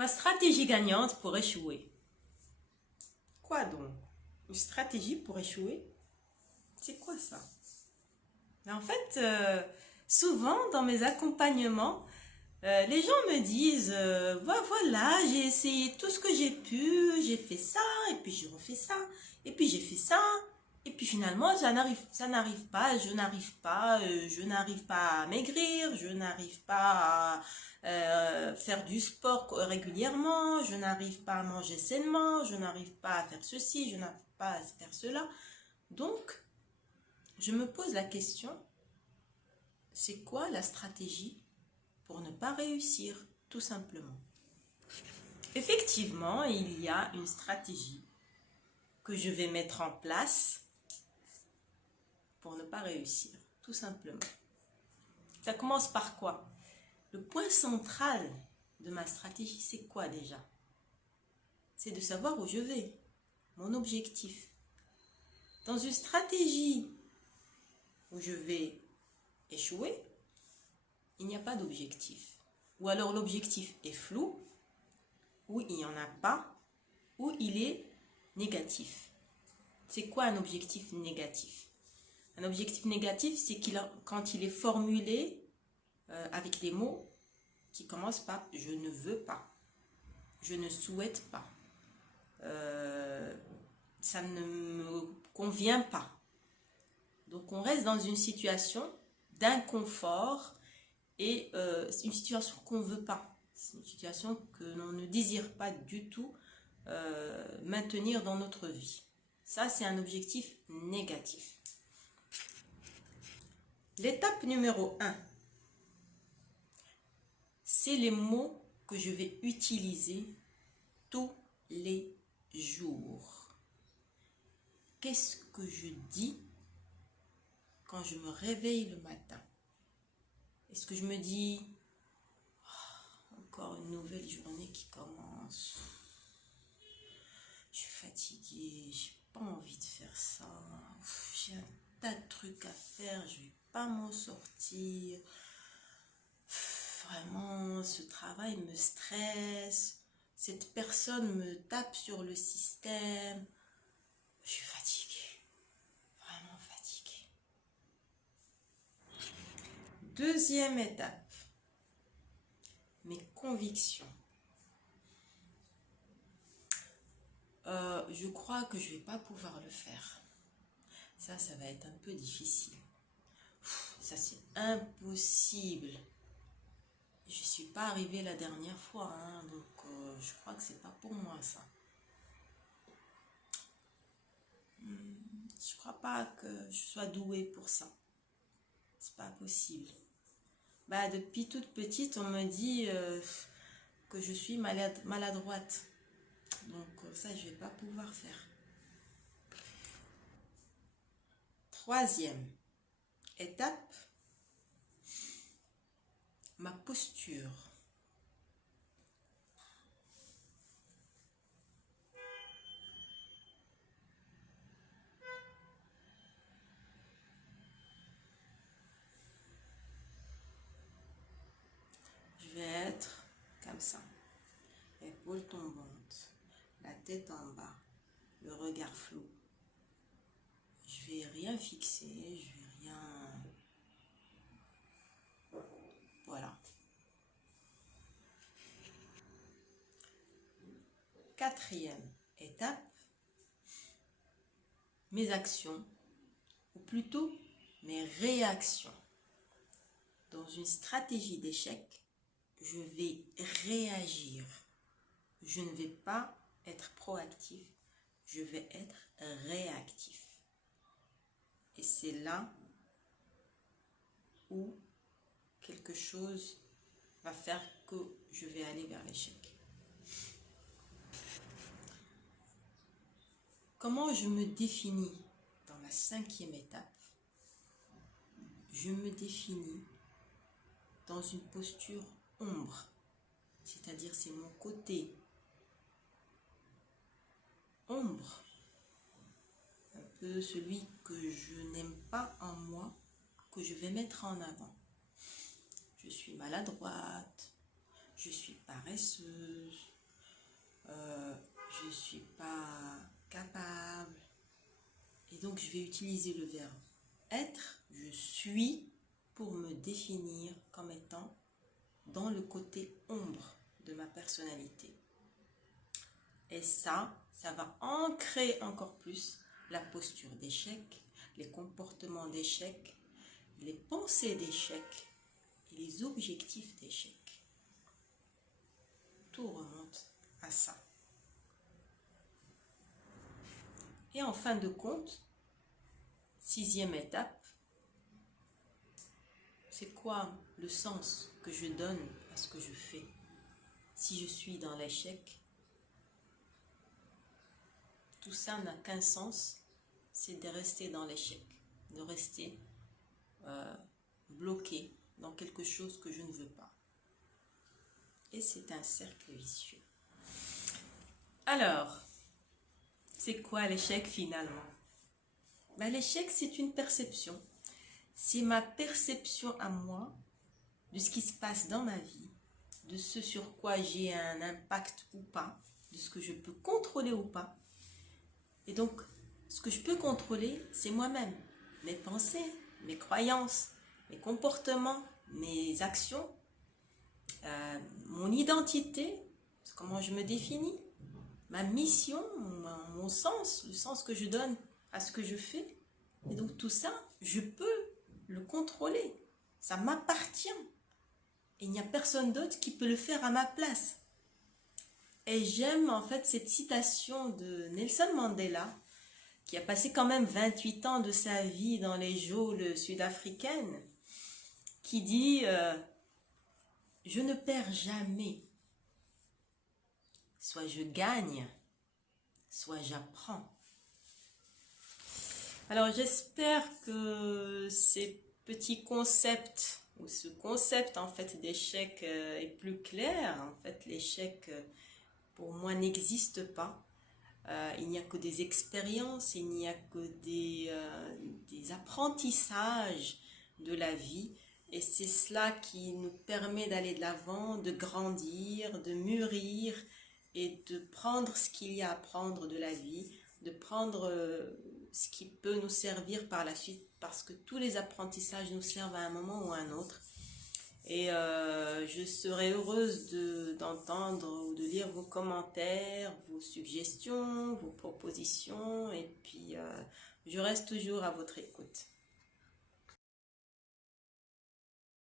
Ma stratégie gagnante pour échouer. Quoi donc? Une stratégie pour échouer? C'est quoi ça? Mais en fait, souvent dans mes accompagnements, les gens me disent, voilà, j'ai essayé tout ce que j'ai pu, j'ai fait ça, et puis j'ai refait ça, et puis j'ai fait ça, et puis finalement, ça n'arrive pas, je n'arrive pas à maigrir, je n'arrive pas à faire du sport régulièrement, je n'arrive pas à manger sainement, je n'arrive pas à faire ceci, je n'arrive pas à faire cela. Donc, je me pose la question, c'est quoi la stratégie pour ne pas réussir, tout simplement? Effectivement, il y a une stratégie que je vais mettre en place pour ne pas réussir, tout simplement. Ça commence par quoi? Le point central de ma stratégie, c'est quoi déjà? C'est de savoir où je vais, mon objectif. Dans une stratégie où je vais échouer, il n'y a pas d'objectif. Ou alors l'objectif est flou, ou il n'y en a pas, ou il est négatif. C'est quoi un objectif négatif? Un objectif négatif, c'est quand il est formulé avec des mots qui commencent par « je ne veux pas »,« je ne souhaite pas »,« ça ne me convient pas ». Donc on reste dans une situation d'inconfort et c'est une situation qu'on ne veut pas. C'est une situation que l'on ne désire pas du tout maintenir dans notre vie. Ça, c'est un objectif négatif. L'étape numéro 1, c'est les mots que je vais utiliser tous les jours. Qu'est-ce que je dis quand je me réveille le matin? Est-ce que je me dis oh, encore une nouvelle journée qui commence? Je suis fatiguée, j'ai pas envie de faire ça. J'ai un tas de trucs à faire, je vais pas m'en sortir. Vraiment, ce travail me stresse. Cette personne me tape sur le système. Je suis fatiguée, vraiment fatiguée. Deuxième étape, mes convictions. Je crois que je ne vais pas pouvoir le faire. Ça va être un peu difficile. Ça, c'est impossible. Je ne suis pas arrivée la dernière fois, hein, donc je crois que c'est pas pour moi, ça. Je crois pas que je sois douée pour ça. C'est pas possible. Depuis toute petite, on me dit que je suis maladroite. Donc ça, je vais pas pouvoir faire. Troisième étape, ma posture. Je vais être comme ça. Épaules tombantes, la tête en bas, le regard flou. Je vais rien fixer, je vais rien... Voilà. Quatrième étape, mes actions, ou plutôt mes réactions. Dans une stratégie d'échec, je vais réagir. Je ne vais pas être proactif, je vais être réactif. Et c'est là où quelque chose va faire que je vais aller vers l'échec. Comment je me définis dans la cinquième étape? Je me définis dans une posture ombre, c'est-à-dire c'est mon côté ombre, un peu celui que je n'aime pas en moi, que je vais mettre en avant. Je suis maladroite, je suis paresseuse, je ne suis pas capable. Et donc, je vais utiliser le verbe être, je suis, pour me définir comme étant dans le côté ombre de ma personnalité. Et ça va ancrer encore plus la posture d'échec, les comportements d'échec, les pensées d'échec et les objectifs d'échec. Tout remonte à ça. Et en fin de compte, 6e étape, c'est quoi le sens que je donne à ce que je fais? Si je suis dans l'échec, tout ça n'a qu'un sens, c'est de rester dans l'échec, de rester bloqué dans quelque chose que je ne veux pas. Et c'est un cercle vicieux. Alors, c'est quoi l'échec finalement? L'échec, c'est une perception. C'est ma perception à moi de ce qui se passe dans ma vie, de ce sur quoi j'ai un impact ou pas, de ce que je peux contrôler ou pas. Et donc, ce que je peux contrôler, c'est moi-même, mes pensées, mes croyances, mes comportements, mes actions, mon identité, comment je me définis, ma mission, mon sens, le sens que je donne à ce que je fais. Et donc tout ça, je peux le contrôler. Ça m'appartient. Et il n'y a personne d'autre qui peut le faire à ma place. Et j'aime en fait cette citation de Nelson Mandela, qui a passé quand même 28 ans de sa vie dans les geôles sud-africaines, qui dit « Je ne perds jamais. Soit je gagne, soit j'apprends. » Alors j'espère que ces petits concepts, ou ce concept en fait d'échec est plus clair. En fait, l'échec pour moi n'existe pas. Il n'y a que des expériences, il n'y a que des apprentissages de la vie. Et c'est cela qui nous permet d'aller de l'avant, de grandir, de mûrir et de prendre ce qu'il y a à prendre de la vie, de prendre ce qui peut nous servir par la suite, parce que tous les apprentissages nous servent à un moment ou à un autre. Et je serai heureuse d'entendre ou de lire vos commentaires, vos suggestions, vos propositions. Et puis, je reste toujours à votre écoute.